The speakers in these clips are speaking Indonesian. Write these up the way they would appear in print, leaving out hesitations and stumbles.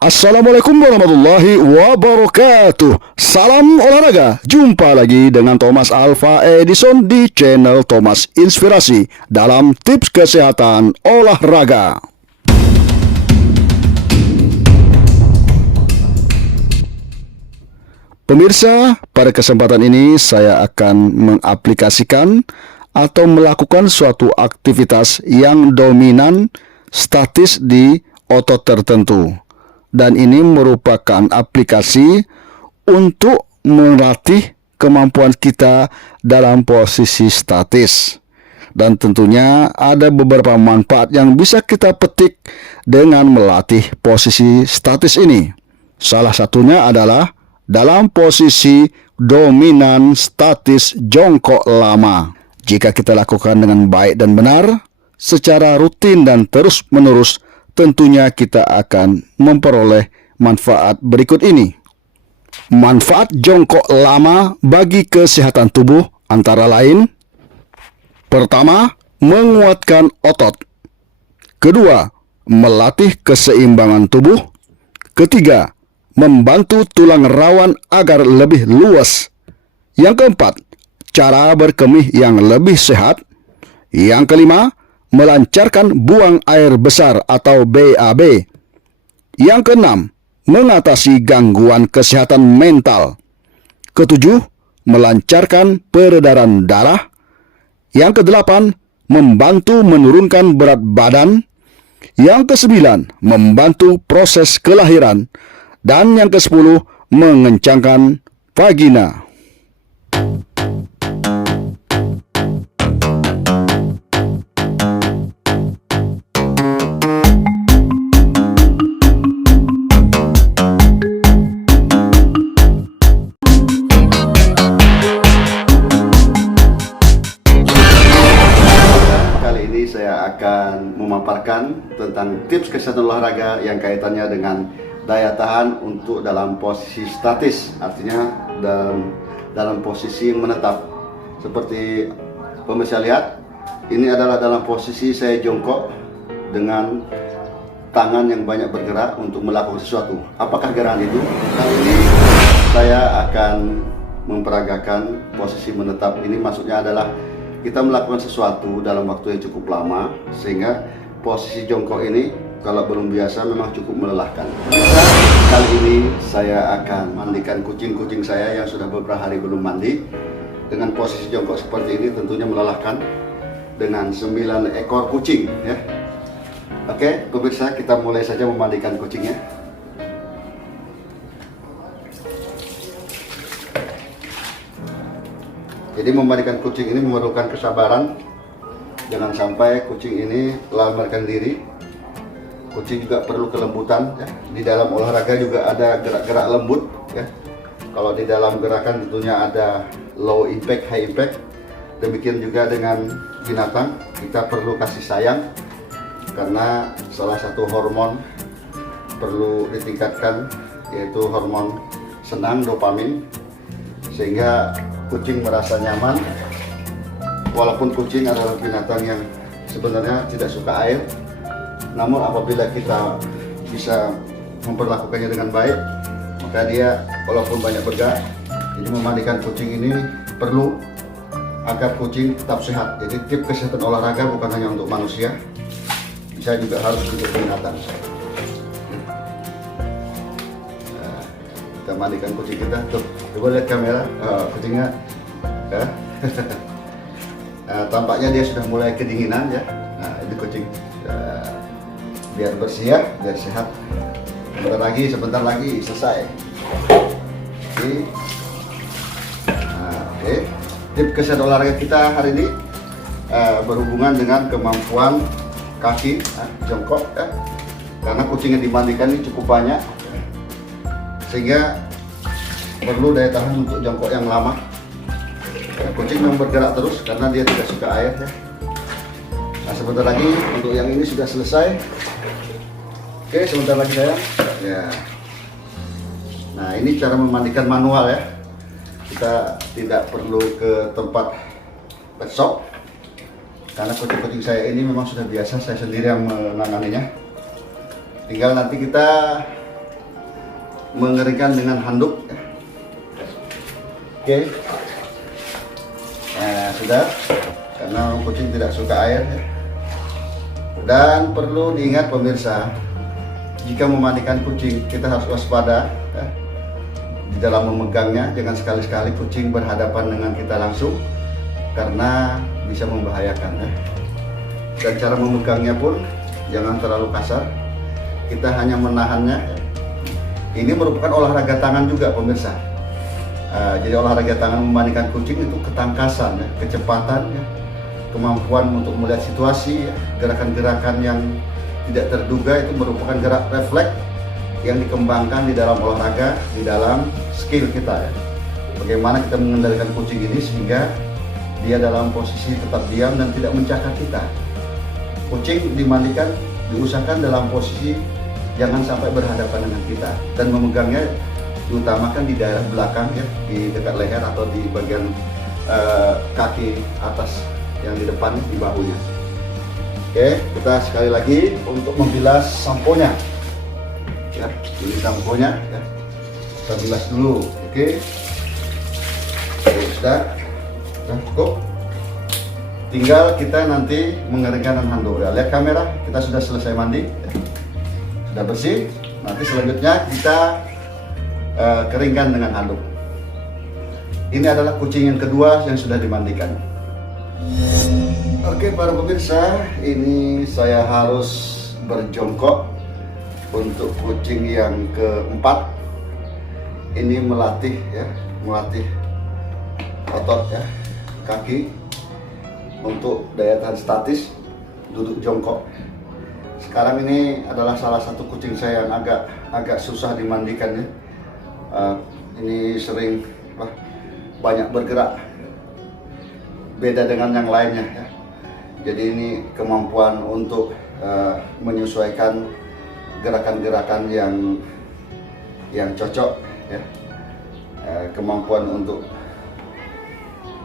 Assalamualaikum warahmatullahi wabarakatuh. Salam olahraga. Jumpa lagi dengan Thomas Alva Edison di channel Thomas Inspirasi dalam tips kesehatan olahraga. Pemirsa, pada kesempatan ini saya akan mengaplikasikan atau melakukan suatu aktivitas yang dominan statis di otot tertentu. Dan ini merupakan aplikasi untuk melatih kemampuan kita dalam posisi statis. Dan tentunya ada beberapa manfaat yang bisa kita petik dengan melatih posisi statis ini. Salah satunya adalah dalam posisi dominan statis jongkok lama. Jika kita lakukan dengan baik dan benar, secara rutin dan terus-menerus, tentunya kita akan memperoleh manfaat berikut ini. Manfaat jongkok lama bagi kesehatan tubuh antara lain: pertama, menguatkan otot. Kedua, melatih keseimbangan tubuh. Ketiga, membantu tulang rawan agar lebih luas. Yang keempat, cara berkemih yang lebih sehat. Yang kelima, melancarkan buang air besar atau BAB. Yang keenam, mengatasi gangguan kesehatan mental. Ketujuh, melancarkan peredaran darah. Yang kedelapan, membantu menurunkan berat badan. Yang kesembilan, membantu proses kelahiran. Dan yang kesepuluh, mengencangkan vagina. Saya akan memaparkan tentang tips kesehatan olahraga yang kaitannya dengan daya tahan untuk dalam posisi statis, artinya dalam posisi yang menetap. Seperti pemirsa lihat, ini adalah dalam posisi saya jongkok dengan tangan yang banyak bergerak untuk melakukan sesuatu. Apakah gerakan itu? Kali ini saya akan memperagakan posisi menetap. Ini maksudnya adalah kita melakukan sesuatu dalam waktu yang cukup lama, sehingga posisi jongkok ini kalau belum biasa memang cukup melelahkan. Kali ini saya akan mandikan kucing-kucing saya yang sudah beberapa hari belum mandi. Dengan posisi jongkok seperti ini tentunya melelahkan dengan 9 ekor kucing ya. Oke, pemirsa, kita mulai saja memandikan kucingnya. Jadi memandikan kucing ini memerlukan kesabaran. Jangan sampai kucing ini melarikan diri. Kucing juga perlu kelembutan ya. Di dalam olahraga juga ada gerak-gerak lembut ya. Kalau di dalam gerakan tentunya ada low impact, high impact. Demikian juga dengan binatang, kita perlu kasih sayang, karena salah satu hormon perlu ditingkatkan, yaitu hormon senang, dopamin, sehingga kucing merasa nyaman. Walaupun kucing adalah binatang yang sebenarnya tidak suka air, namun apabila kita bisa memperlakukannya dengan baik, maka dia walaupun banyak bergerak. Jadi memandikan kucing ini perlu agar kucing tetap sehat. Jadi tips kesehatan olahraga bukan hanya untuk manusia, bisa juga harus untuk binatang. Nah, kita mandikan kucing kita. Tuh, coba lihat kamera, kucingnya ya. Nah, tampaknya dia sudah mulai kedinginan ya. Nah, ini kucing biar bersih ya, biar sehat. Sebentar lagi selesai. Oke. Nah, oke. Tips kesehatan olahraga kita hari ini berhubungan dengan kemampuan kaki jongkok ya. Karena kucing yang dimandikan ini cukup banyak, sehingga perlu daya tahan untuk jongkok yang lama. Kucing memang bergerak terus karena dia tidak suka air ya. Nah, sebentar lagi untuk yang ini sudah selesai. Oke, sebentar lagi sayang ya. Nah, ini cara memandikan manual ya. Kita tidak perlu ke tempat pet shop, karena kucing-kucing saya ini memang sudah biasa saya sendiri yang menanganinya. Tinggal nanti kita mengeringkan dengan handuk. Oke. Nah, sudah, karena kucing tidak suka air ya. Dan perlu diingat pemirsa, jika memandikan kucing kita harus waspada ya. Di dalam memegangnya, jangan sekali-sekali kucing berhadapan dengan kita langsung, karena bisa membahayakan ya. Dan cara memegangnya pun jangan terlalu kasar, kita hanya menahannya. Ini merupakan olahraga tangan juga pemirsa. Jadi olahraga tangan memandikan kucing itu ketangkasan ya, kecepatan ya, kemampuan untuk melihat situasi ya, gerakan-gerakan yang tidak terduga itu merupakan gerak refleks yang dikembangkan di dalam olahraga, di dalam skill kita ya. Bagaimana kita mengendalikan kucing ini sehingga dia dalam posisi tetap diam dan tidak mencakar kita. Kucing dimandikan diusahakan dalam posisi jangan sampai berhadapan dengan kita, dan memegangnya diutamakan di daerah belakang ya, di dekat leher atau di bagian kaki atas yang di depan di bahunya. Oke, kita sekali lagi untuk membilas samponya ya, ini samponya ya, kita bilas dulu. Oke, sudah cukup, tinggal kita nanti mengeringkan dengan handuk ya. Lihat kamera, kita sudah selesai mandi ya. Sudah bersih. Nanti selanjutnya kita keringkan dengan handuk. Ini adalah kucing yang kedua yang sudah dimandikan. Oke para pemirsa, ini saya harus berjongkok untuk kucing yang keempat. Ini melatih ya, melatih otot ya, kaki untuk daya tahan statis, duduk jongkok. Sekarang ini adalah salah satu kucing saya yang agak susah dimandikan ya. Ini sering banyak bergerak, beda dengan yang lainnya ya. Jadi ini kemampuan untuk menyesuaikan gerakan-gerakan yang cocok ya. Kemampuan untuk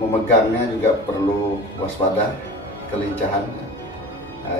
memegangnya juga perlu waspada, kelincahan ya.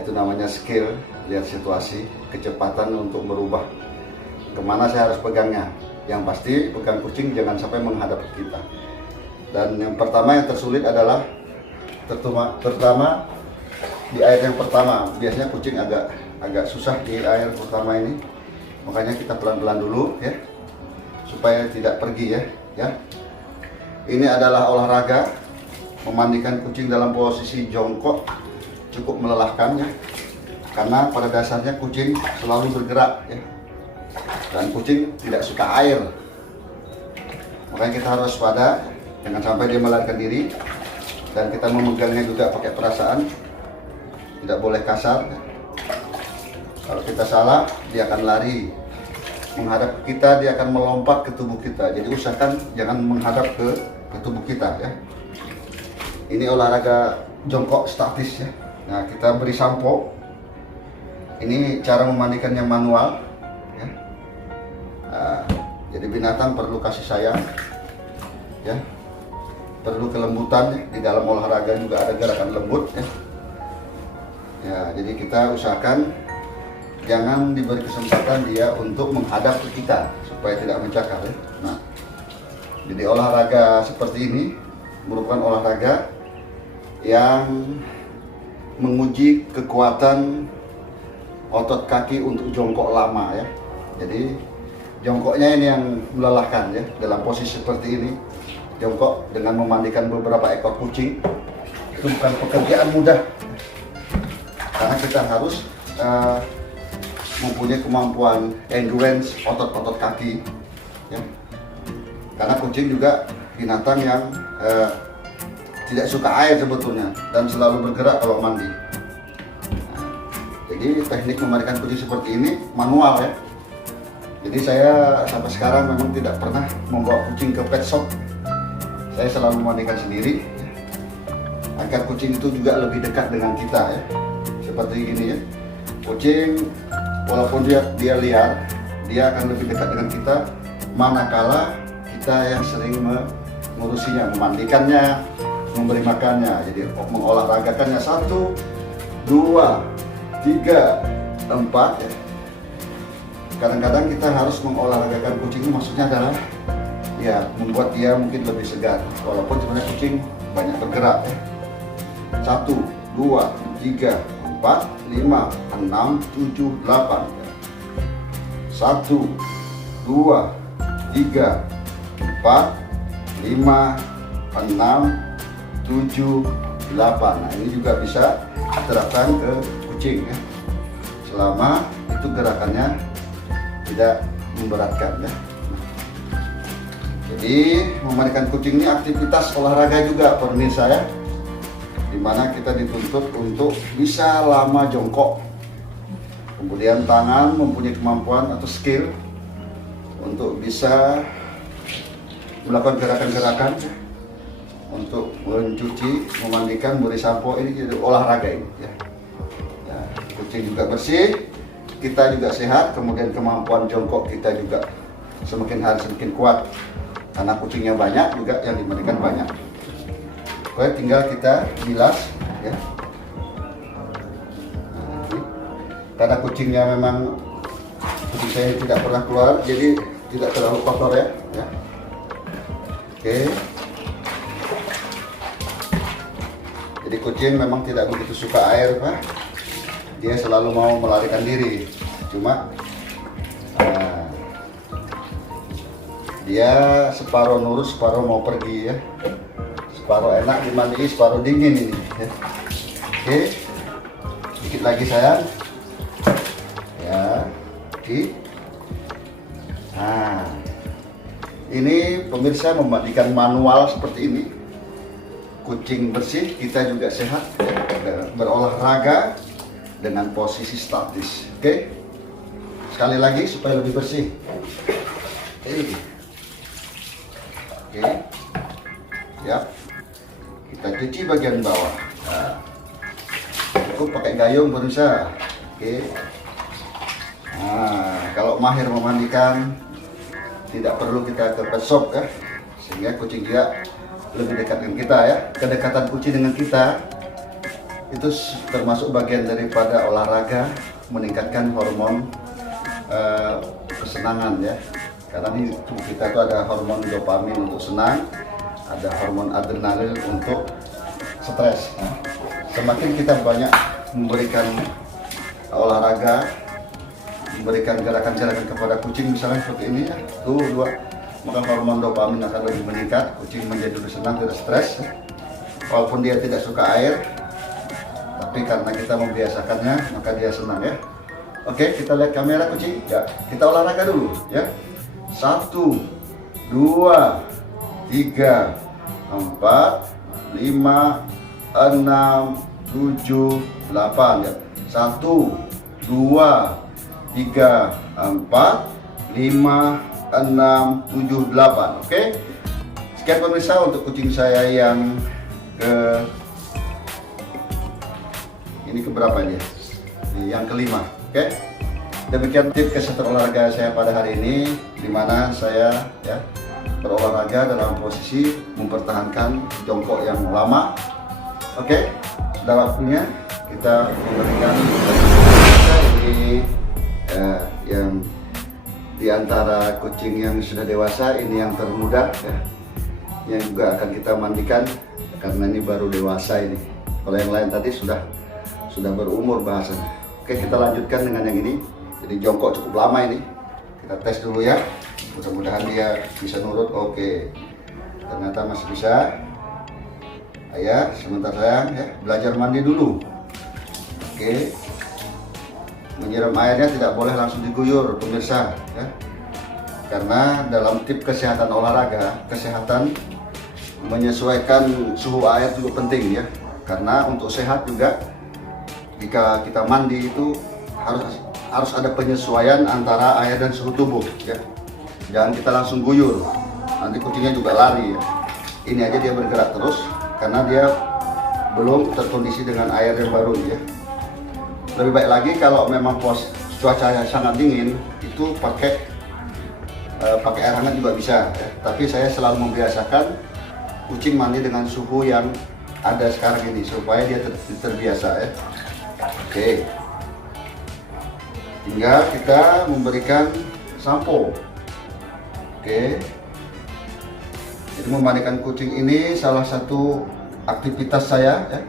Itu namanya skill, lihat situasi, kecepatan untuk merubah kemana saya harus pegangnya. Yang pasti pegang kucing jangan sampai menghadap ke kita. Dan yang pertama yang tersulit adalah terutama di air yang pertama. Biasanya kucing agak susah di air pertama ini, makanya kita pelan-pelan dulu ya, supaya tidak pergi ya. Ini adalah olahraga memandikan kucing dalam posisi jongkok, cukup melelahkan ya, karena pada dasarnya kucing selalu bergerak ya. Dan kucing tidak suka air, makanya kita harus waspada, jangan sampai dia melarikan diri. Dan kita memegangnya juga pakai perasaan, tidak boleh kasar. Kalau kita salah, dia akan lari menghadap ke kita, dia akan melompat ke tubuh kita. Jadi usahakan jangan menghadap ke tubuh kita ya. Ini olahraga jongkok statis ya. Nah, kita beri sampo. Ini cara memandikan yang manual. Jadi binatang perlu kasih sayang ya, perlu kelembutan ya. Di dalam olahraga juga ada gerakan lembut ya. Jadi kita usahakan jangan diberi kesempatan dia untuk menghadap ke kita supaya tidak mencakar ya. Nah, jadi olahraga seperti ini merupakan olahraga yang menguji kekuatan otot kaki untuk jongkok lama ya. Jadi jongkoknya ini yang melelahkan ya, dalam posisi seperti ini. Jongkok dengan memandikan beberapa ekor kucing itu bukan pekerjaan mudah, karena kita harus mempunyai kemampuan endurance otot-otot kaki ya. Karena kucing juga binatang yang tidak suka air sebetulnya dan selalu bergerak kalau mandi. Jadi teknik memandikan kucing seperti ini manual ya. Jadi saya sampai sekarang memang tidak pernah membawa kucing ke pet shop. Saya selalu memandikan sendiri agar kucing itu juga lebih dekat dengan kita ya. Seperti ini ya. Kucing walaupun dia liar, dia akan lebih dekat dengan kita manakala kita yang sering mengurusinya, memandikannya, memberi makannya. Jadi mengolahragakannya 1, 2, 3, 4 ya. kadang-kadang kita harus mengolahragakan kucing ini, maksudnya adalah ya membuat dia mungkin lebih segar, walaupun sebenarnya kucing banyak bergerak ya. 1, 2, 3, 4, 5, 6, 7, 8. 1, 2, 3, 4, 5, 6, 7, 8. Nah, ini juga bisa diterapkan ke kucing ya, selama itu gerakannya tidak memberatkan ya. Jadi memandikan kucing ini aktivitas olahraga juga pemirsa ya, dimana kita dituntut untuk bisa lama jongkok, kemudian tangan mempunyai kemampuan atau skill untuk bisa melakukan gerakan-gerakan untuk mencuci, memandikan, memberi sampo. Ini jadi olahraga ini ya. Ya, kucing juga bersih, kita juga sehat, kemudian kemampuan jongkok kita juga semakin hari semakin kuat karena kucingnya banyak, juga yang dimandikan banyak. Oke, tinggal kita bilas ya. Nah, ini. Karena kucingnya memang kucing saya tidak pernah keluar, jadi tidak terlalu kotor ya. Oke. Jadi kucing memang tidak begitu suka air, Pak. Dia selalu mau melarikan diri. Cuma dia separuh nurut, separuh mau pergi ya. Separuh enak dimandi, separuh dingin ini ya. Oke. Dikit lagi sayang. Ya. Oke. Nah, ini pemirsa memandikan manual seperti ini. Kucing bersih, kita juga sehat, berolahraga dengan posisi statis. Oke, sekali lagi supaya lebih bersih. Oke, ya, kita cuci bagian bawah. Nah, cukup pakai gayung pemirsa. Oke, nah kalau mahir memandikan tidak perlu kita ke pet shop ya, sehingga kucing dia lebih dekat dengan kita ya. Kedekatan kucing dengan kita itu termasuk bagian daripada olahraga, meningkatkan hormon kesenangan ya. Karena di tubuh kita itu ada hormon dopamin untuk senang, ada hormon adrenalin untuk stres ya. Semakin kita banyak memberikan olahraga, memberikan gerakan-gerakan kepada kucing misalnya seperti ini ya, tuh dua, maka hormon dopamin akan lebih meningkat, kucing menjadi lebih senang, tidak stres. Walaupun dia tidak suka air, tapi karena kita membiasakannya, maka dia senang ya. Oke, kita lihat kamera kucing ya, kita olahraga dulu ya. 1, 2, 3, 4, 5, 6, 7, 8 ya. 1, 2, 3, 4, 5, 6, 7, 8. Oke. Sekian pemirsa untuk kucing saya yang ini keberapa dia? Yang kelima. Oke. Demikian tips kesehatan olahraga saya pada hari ini, di mana saya ya berolahraga dalam posisi mempertahankan jongkok yang lama. Oke. Sudah waktunya kita memberikan ini yang di antara kucing yang sudah dewasa, ini yang termuda ya, yang juga akan kita mandikan karena ini baru dewasa ini. Kalau yang lain tadi sudah berumur bahasanya. Oke, kita lanjutkan dengan yang ini. Jadi jongkok cukup lama ini. Kita tes dulu ya. Mudah-mudahan dia bisa nurut. Oke, ternyata masih bisa. Ayah, sebentar sayang ya, belajar mandi dulu. Oke. Menyiram airnya tidak boleh langsung diguyur pemirsa ya. Karena dalam tips kesehatan olahraga, kesehatan menyesuaikan suhu air juga penting ya. Karena untuk sehat juga, jika kita mandi itu harus ada penyesuaian antara air dan suhu tubuh ya. Jangan kita langsung guyur, nanti kucingnya juga lari ya. Ini aja dia bergerak terus karena dia belum terkondisi dengan air yang baru ya. Lebih baik lagi kalau memang cuaca sangat dingin, itu pakai air hangat juga bisa ya. Tapi saya selalu membiasakan kucing mandi dengan suhu yang ada sekarang ini supaya dia terbiasa ya. Oke. Tinggal kita memberikan sampo. Oke. Jadi memandikan kucing ini salah satu aktivitas saya ya.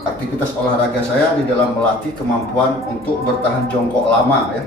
Aktivitas olahraga saya di dalam melatih kemampuan untuk bertahan jongkok lama ya.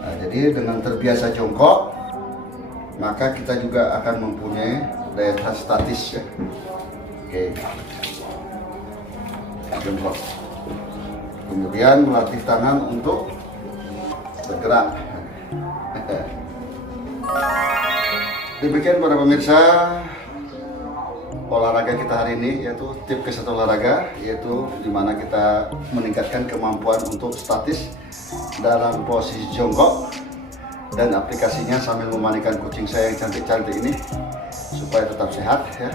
Nah, jadi dengan terbiasa jongkok, maka kita juga akan mempunyai daya tahan statis ya. Oke. Jongkok. Kemudian melatih tangan untuk bergerak. Demikian para pemirsa olahraga kita hari ini, yaitu tip ke satu olahraga, yaitu dimana kita meningkatkan kemampuan untuk statis dalam posisi jongkok, dan aplikasinya sambil memandikan kucing saya yang cantik-cantik ini supaya tetap sehat ya.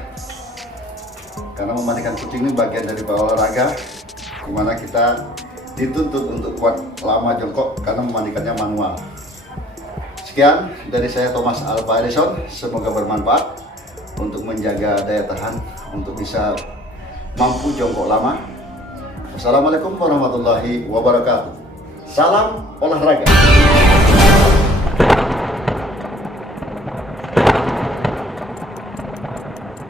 Karena memandikan kucing ini bagian dari olahraga, dimana kita dituntut untuk kuat lama jongkok karena memandikannya manual. Sekian dari saya Thomas Alva Edison, semoga bermanfaat untuk menjaga daya tahan untuk bisa mampu jongkok lama. Wassalamualaikum warahmatullahi wabarakatuh. Salam olahraga.